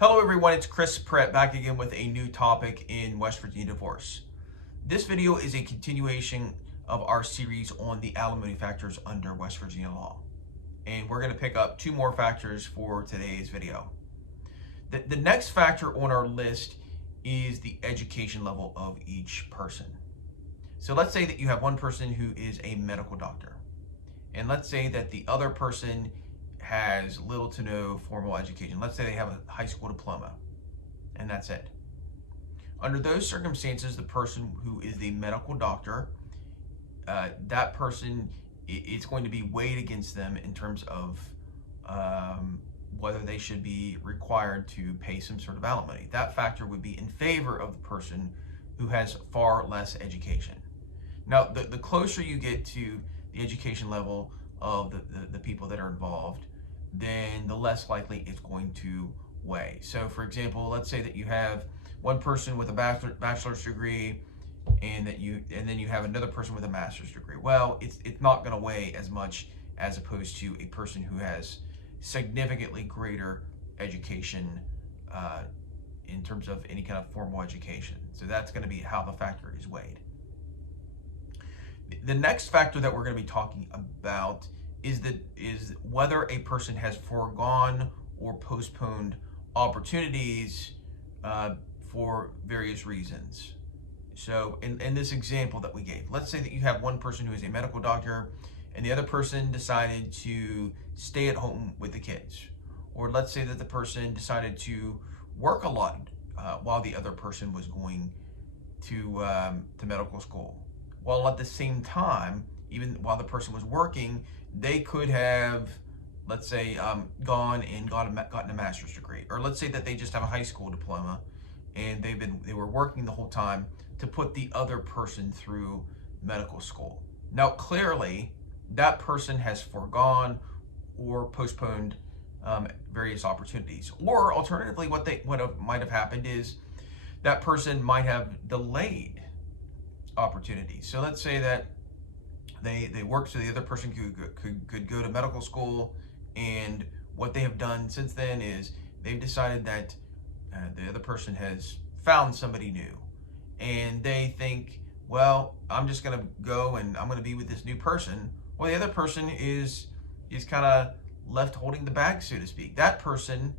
Hello everyone, it's Chris Pratt back again with a new topic in West Virginia divorce. This video is a continuation of our series on the alimony factors under West Virginia law. And we're going to pick up two more factors for today's video. The next factor on our list is the education level of each person. So let's say that you have one person who is a medical doctor. And let's say that the other person has little to no formal education. Let's say they have a high school diploma, and that's it. Under those circumstances, the person who is the medical doctor, that person, it's going to be weighed against them in terms of whether they should be required to pay some sort of alimony. That factor would be in favor of the person who has far less education. Now, the closer you get to the education level of the people that are involved, then the less likely it's going to weigh. So for example, let's say that you have one person with a bachelor's degree and then you have another person with a master's degree. Well, it's not going to weigh as much as opposed to a person who has significantly greater education in terms of any kind of formal education. So that's going to be how the factor is weighed. The next factor that we're going to be talking about is whether a person has foregone or postponed opportunities for various reasons. So in this example that we gave, let's say that you have one person who is a medical doctor and the other person decided to stay at home with the kids. Or let's say that the person decided to work a lot while the other person was going to medical school. While at the same time, even while the person was working, they could have, let's say, gone and gotten a master's degree. Or let's say that they just have a high school diploma and they were working the whole time to put the other person through medical school. Now, clearly, that person has foregone or postponed various opportunities. Or alternatively, what might have happened is that person might have delayed opportunities. So let's say that they worked so the other person could go to medical school, and what they have done since then is they've decided that the other person has found somebody new, and they think, well, I'm just going to go and I'm going to be with this new person. Well, the other person is kind of left holding the bag, so to speak. That person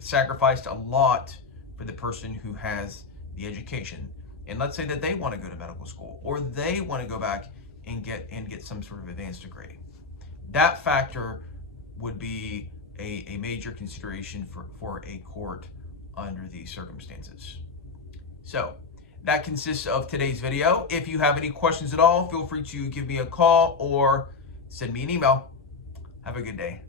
sacrificed a lot for the person who has the education. And let's say that they want to go to medical school, or they want to go back and get some sort of advanced degree. That factor would be a major consideration for a court under these circumstances. So that consists of today's video. If you have any questions at all, feel free to give me a call or send me an email. Have a good day.